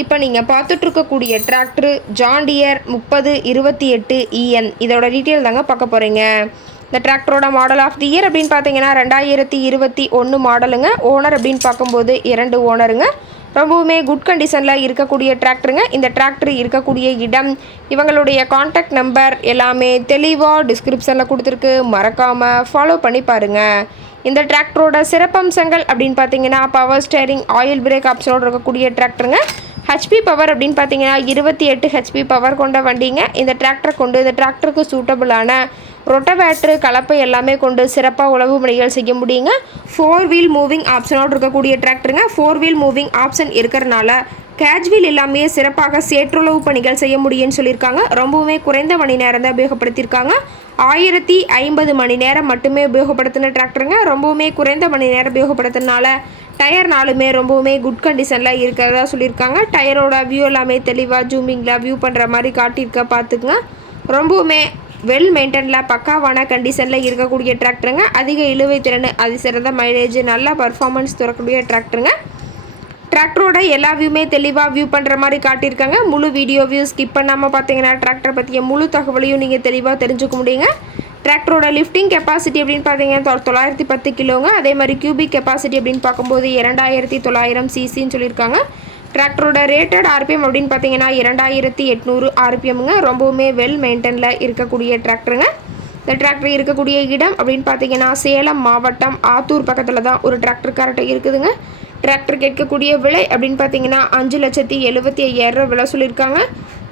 இப்போ நீங்கள் பார்த்துட்ருக்கக்கூடிய tractor John Deere முப்பது இருபத்தி எட்டு இஎன் இதோட டீட்டெயில் தாங்க பார்க்க போகிறீங்க இந்த டிராக்டரோட மாடல் ஆஃப் தி இயர் அப்படின்னு பார்த்தீங்கன்னா ரெண்டாயிரத்தி இருபத்தி ஒன்று மாடலுங்க ஓனர் அப்படின்னு பார்க்கும்போது இரண்டு ஓனருங்க ரொம்பவுமே குட் கண்டிஷனில் இருக்கக்கூடிய டிராக்டருங்க இந்த டிராக்டர் இருக்கக்கூடிய இடம் இவங்களுடைய காண்டாக்ட் நம்பர் எல்லாமே தெளிவாக டிஸ்கிரிப்ஷனில் கொடுத்துருக்கு. மறக்காமல் ஃபாலோ பண்ணி பாருங்கள் இந்த டிராக்டரோட சிறப்பம்சங்கள் அப்படின்னு பார்த்தீங்கன்னா பவர் ஸ்டேரிங் ஆயில் பிரேக் ஆப்ஷனோடு இருக்கக்கூடிய டிராக்டருங்க ஹெச்பி பவர் அப்படின்னு பார்த்தீங்கன்னா இருபத்தி எட்டு ஹெச்பி பவர் கொண்ட வண்டிங்க. இந்த டிராக்டரை கொண்டு இந்த டிராக்டருக்கு சூட்டபுளான ரொட்டவேட்ரு கலப்பை எல்லாமே கொண்டு சிறப்பாக உழவு பணிகள் செய்ய முடியுங்க. ஃபோர் வீல் மூவிங் ஆப்ஷனோடு இருக்கக்கூடிய டிராக்டருங்க ஃபோர் வீல் மூவிங் ஆப்ஷன் இருக்கிறனால கேஜ்வீல் எல்லாமே சிறப்பாக சேற்றுளவு பணிகள் செய்ய முடியும்னு சொல்லியிருக்காங்க. ரொம்பவுமே குறைந்த மணி நேரம் தான் உபயோகப்படுத்தியிருக்காங்க. ஆயிரத்தி ஐம்பது மணி நேரம் மட்டுமே உபயோகப்படுத்தின டிராக்டருங்க ரொம்பவுமே குறைந்த மணி நேரம் உபயோகப்படுத்தினால டயர் நாலுமே ரொம்பவுமே குட் கண்டிஷனில் இருக்கிறதா சொல்லியிருக்காங்க. டயரோட வியூ எல்லாமே தெளிவாக ஜூமிங்கில் வியூ பண்ணுற மாதிரி காட்டியிருக்க பார்த்துக்குங்க. ரொம்பவுமே வெல் மெயின்டெயினில் பக்காவான கண்டிஷனில் இருக்கக்கூடிய டிராக்டருங்க அதிக இழுவை திறன் அது சிறந்த மைலேஜ் நல்ல பர்ஃபார்மன்ஸ் தரக்கூடிய டிராக்டருங்க டிராக்டரோட எல்லா வியூமே தெளிவாக வியூ பண்ணுற மாதிரி காட்டியிருக்காங்க. முழு வீடியோ வியூ ஸ்கிப் பண்ணாமல் பார்த்தீங்கன்னா டிராக்டரை பற்றிய முழு தகவலையும் நீங்கள் தெளிவாக தெரிஞ்சுக்க முடியுங்க. டிராக்டரோட லிஃப்டிங் கெப்பாசிட்டி அப்படின்னு பார்த்தீங்கன்னா தொள்ளாயிரத்தி பத்து கிலோங்க. அதே மாதிரி கியூபிக் கெப்பாசிட்டி அப்படின்னு பார்க்கும்போது இரண்டாயிரத்தி தொள்ளாயிரம் சிசின்னு சொல்லியிருக்காங்க. டிராக்டரோட ரேட்டட் ஆர்பிஎம் அப்படின்னு பார்த்தீங்கன்னா இரண்டாயிரத்தி எட்நூறு ஆர்பிஎம்ங்க ரொம்பவுமே வெல் மெயின்டெனில் இருக்கக்கூடிய டிராக்டருங்க. இந்த டிராக்டர் இருக்கக்கூடிய இடம் அப்படின்னு பார்த்தீங்கன்னா சேலம் மாவட்டம் ஆத்தூர் பக்கத்தில் தான் ஒரு டிராக்டர் கரெக்டாக இருக்குதுங்க. டிராக்டர் கேட்கக்கூடிய விலை அப்படின்னு பார்த்தீங்கன்னா அஞ்சு லட்சத்தி எழுபத்தி ஐயாயிரம் விலை சொல்லியிருக்காங்க.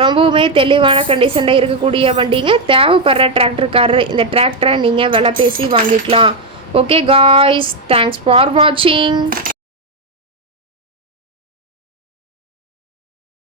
ரொம்பவுமே தெளிவான கண்டிஷனில் இருக்கக்கூடிய வண்டிங்க. தேவைப்படுற டிராக்டர்காரர் இந்த டிராக்டரை நீங்கள் விலை பேசி வாங்கிக்கலாம். ஓகே காய்ஸ் தேங்க்ஸ் ஃபார் வாட்சிங்